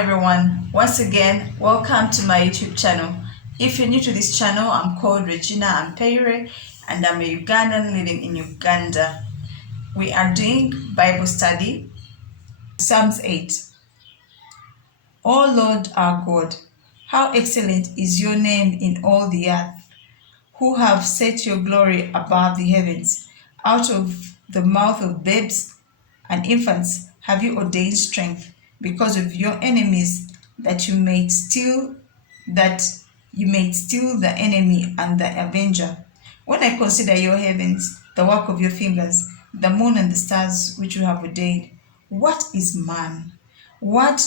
everyone, once again welcome to my YouTube channel. If you're new to this channel, I'm called Regina Ampeire and I'm a Ugandan living in Uganda. We are doing Bible study, Psalms 8. O Lord our God, how excellent is your name in all the earth, who have set your glory above the heavens. Out of the mouth of babes and infants have you ordained strength because of your enemies, that you may steal the enemy and the avenger. When I consider your heavens, the work of your fingers, the moon and the stars which you have ordained, what is man? What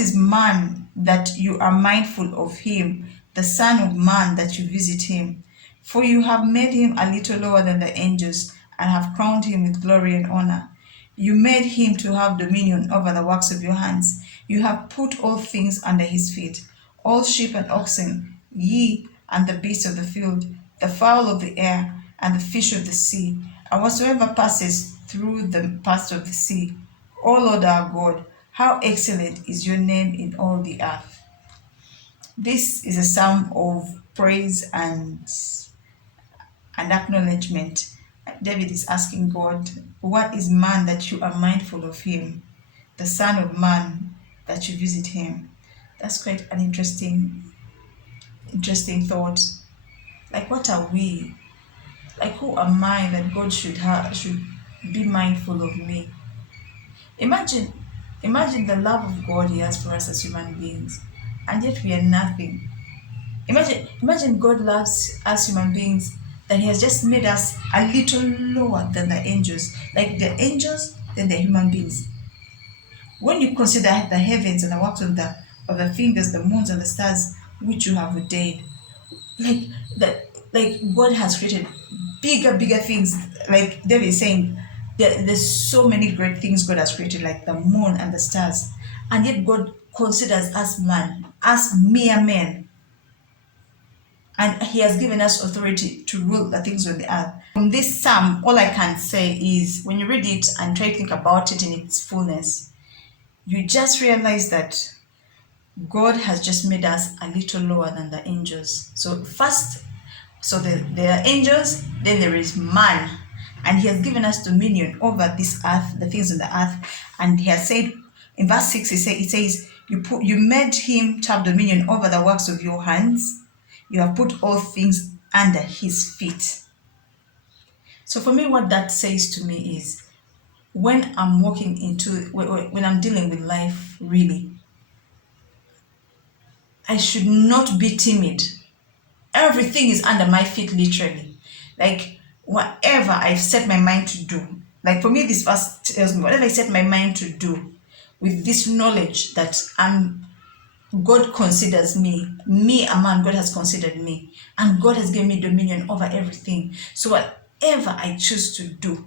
is man that you are mindful of him, the son of man that you visit him? For you have made him a little lower than the angels, and have crowned him with glory and honor. You made him to have dominion over the works of your hands. You have put all things under his feet, all sheep and oxen, ye and the beasts of the field, the fowl of the air, and the fish of the sea, and whatsoever passes through the paths of the sea. O Lord our God, how excellent is your name in all the earth. This is a psalm of praise and acknowledgement. David is asking God, what is man that you are mindful of him? The Son of Man that you visit him. That's quite an interesting thought. Like, what are we? Like, who am I that God should be mindful of me? Imagine the love of God he has for us as human beings, and yet we are nothing. Imagine God loves us human beings, that he has just made us a little lower than the angels, like the angels, then the human beings. When you consider the heavens and the works of the fingers, the moons and the stars which you have ordained, like God has created bigger things. Like David is saying, there's so many great things God has created, like the moon and the stars, and yet God considers us man, us mere men. And he has given us authority to rule the things on the earth. From this psalm, all I can say is, when you read it and try to think about it in its fullness, you just realize that God has just made us a little lower than the angels. So there are angels, then there is man, and he has given us dominion over this earth, the things on the earth. And he has said in verse 6, it says, you made him to have dominion over the works of your hands. You have put all things under his feet. So for me, what that says to me is, when I'm when I'm dealing with life, really, I should not be timid. Everything is under my feet, literally. Like, whatever I've set my mind to do. Like, for me, this verse tells me, whatever I set my mind to do, with this knowledge that God considers me, a man, God has considered me, and God has given me dominion over everything. So whatever I choose to do,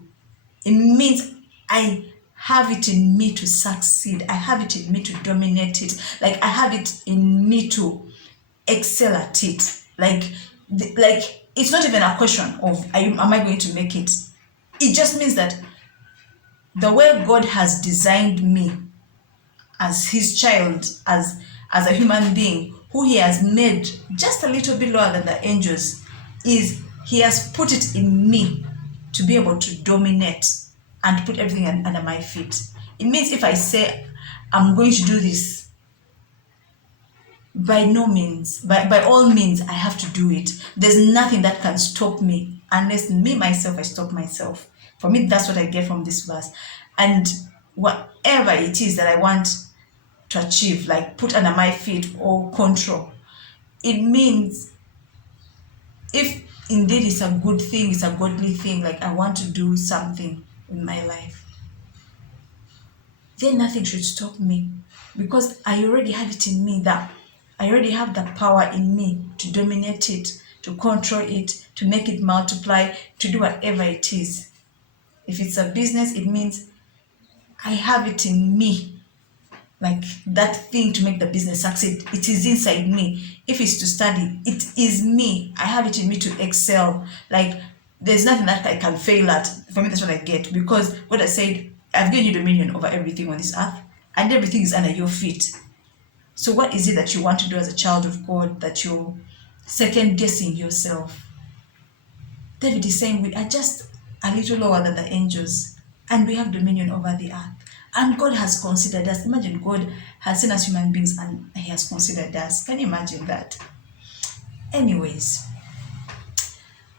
it means I have it in me to succeed. I have it in me to dominate it. Like, I have it in me to excel at it. Like it's not even a question of am I going to make it. It just means that the way God has designed me as his child, as a human being, who he has made just a little bit lower than the angels, is he has put it in me to be able to dominate and put everything under my feet. It means if I say I'm going to do this, by all means, I have to do it. There's nothing that can stop me unless I stop myself. For me, that's what I get from this verse. And whatever it is that I want to achieve, like put under my feet or control, it means if indeed it's a good thing, it's a godly thing, like I want to do something in my life, then nothing should stop me, because I already have it in me, that I already have the power in me to dominate it, to control it, to make it multiply, to do whatever it is. If it's a business, it means I have it in me, like that thing to make the business succeed. It is inside me. If it's to study, it is me. I have it in me to excel. Like, there's nothing that I can fail at. For me, that's what I get, because God has said, I've given you dominion over everything on this earth, and everything is under your feet. So what is it that you want to do as a child of God that you're second guessing yourself? David is saying we are just a little lower than the angels and we have dominion over the earth. And God has considered us. Imagine God has seen us human beings and He has considered us. Can you imagine that? Anyways,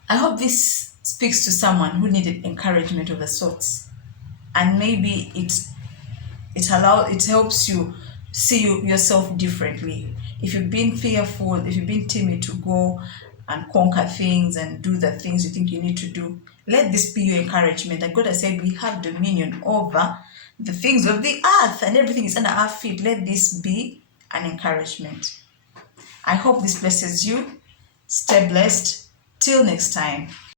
I hope this speaks to someone who needed encouragement of the sorts. And maybe it helps you see yourself differently. If you've been fearful, if you've been timid to go and conquer things and do the things you think you need to do, let this be your encouragement that God has said we have dominion over the things of the earth and everything is under our feet. Let this be an encouragement. I hope this blesses you. Stay blessed. Till next time.